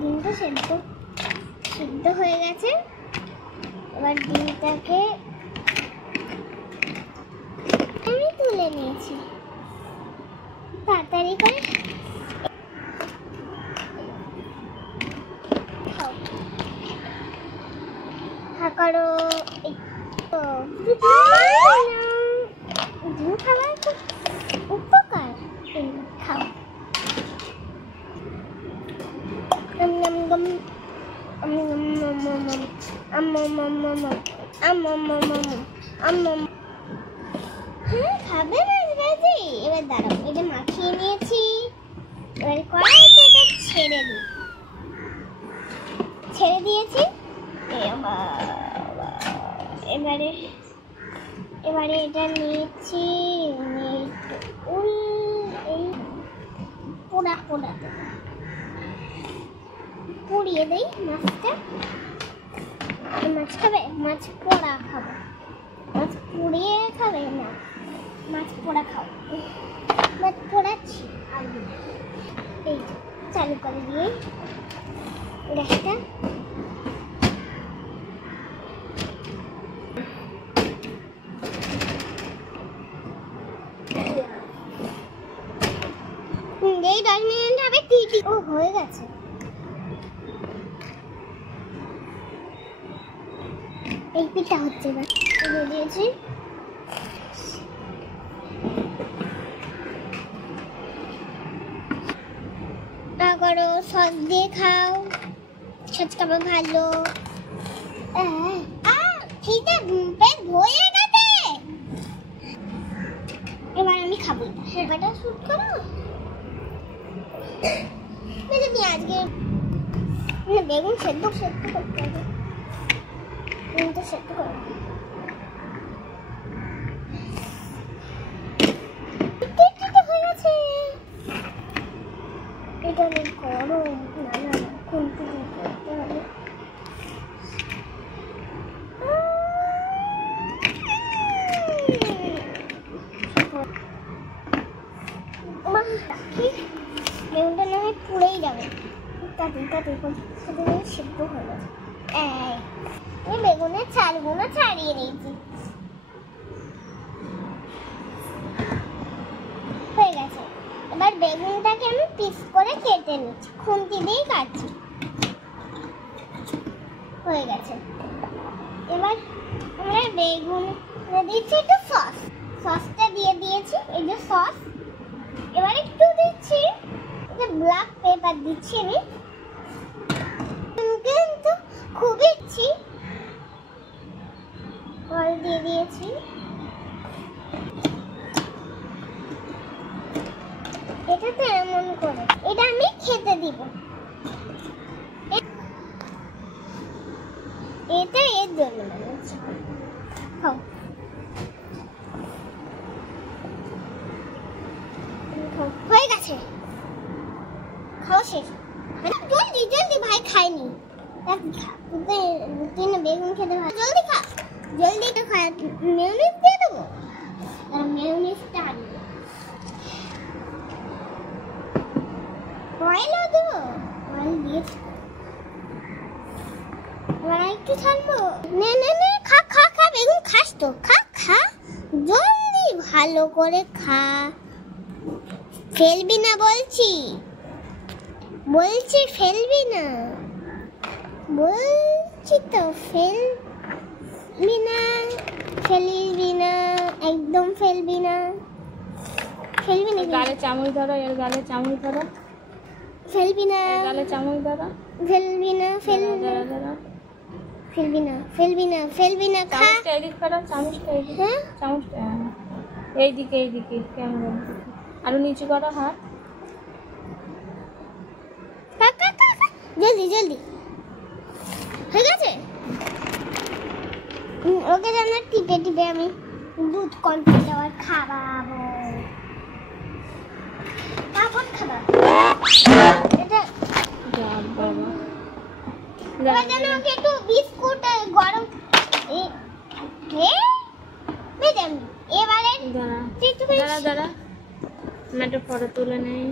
ডিমটা সিদ্ধ হয়ে গেছে। এবার ডিমটাকে আমি তুলে নিয়েছি তাড়াতাড়ি করে। করো ডিম খাবার খুব উপকার। খাও খাবে বাজি। এবার দাঁড়াও, এটা মাখিয়ে নিয়েছি। এবার কড়াইতে এটা ছেড়ে দিয়েছি। এবারে এটা নিয়েছি, এই পোড়া পুড়িয়ে দেই মাছটা। মাছ খাবে? মাছ পোড়া খাবো। মাছ পুড়িয়ে খাবে না, মাছ পোড়া খাও। মাছ পোড়াচ্ছি আলু। এই চালু করে দিয়ে গ্যাসটা। এই 10 মিনিট হবে। ও হয়ে গেছে। এই পিঠা হচ্ছে না, দিয়ে দিয়েছি। করো সস দিয়ে খাও, সস খাবে ভালো। খিদে পেট ভরে গেছে। এবার আমি খাবো। এটা শুট করো। আজকে বেগুন সেদ্ধ করতে হবে। সেদ্ধ করো। হয়ে গেছে। এটা অনেক গরম। না খুন্তি দিয়ে করতে হবে। বেগুনটা না হয় পুড়েই যাবে। সিদ্ধ হয়ে গেছে। এই বেগুনের ছালগুলো ছাড়িয়ে নিয়েছি। হয়ে গেছে। এবার বেগুনটাকে আমি পিস করে কেটে নিচ্ছি, খুন্তি দিয়ে কাটছি। হয়ে গেছে। এবার আমরা বেগুন দিচ্ছি একটু সসটা দিয়ে দিয়েছি। এই যে সস। এবার একটু দিচ্ছি ব্ল্যাক পেপার দিচ্ছি আমি। কিন্তু খুবই ফল দিয়ে দিয়েছি। এটাতে এমন করে এটা আমি খেতে দিব। এটা এর জন্য বানাচ্ছি। খাও হয়ে গেছে। খাও শেষ। জলদি ভাই খাইনি। তুই না বেগুন খেতে হয়, জলদি খা। জলদি তো খা। মেয়োনিজ দিয়ে দেবো। মেয়োনিজটা আনবো। অয়েল দেবো। অয়েল দিয়েছি। একটু ছাড়বো। নে খা। বেগুন খাস তো? খা জলদি ভালো করে খা। ফেলবি না বলছি ফেলবি না বলছি তো। ফেলবি না একদম ফেলবি না। গালে চামচ ধরো। এর গালে চামচ ধরো। ফেলবি না। গালে চামচ ধরো। ফেলবি না। খা। চামচটা এদিক করো। চামচটা এদিক। চামচটা এইদিকে ক্যামেরা। আরো নিচু করো হাত। জলদি হয়ে গেছে। ওকে যেন টিপে আমি দুধ কর্নফ্লাওয়ার খাওয়াবো। তারপর খাবা এটা। বাবা যেন ওকে একটু বিস্কুট গরম। এবারে দাঁড়া। একটা ফটো তুলে নেই।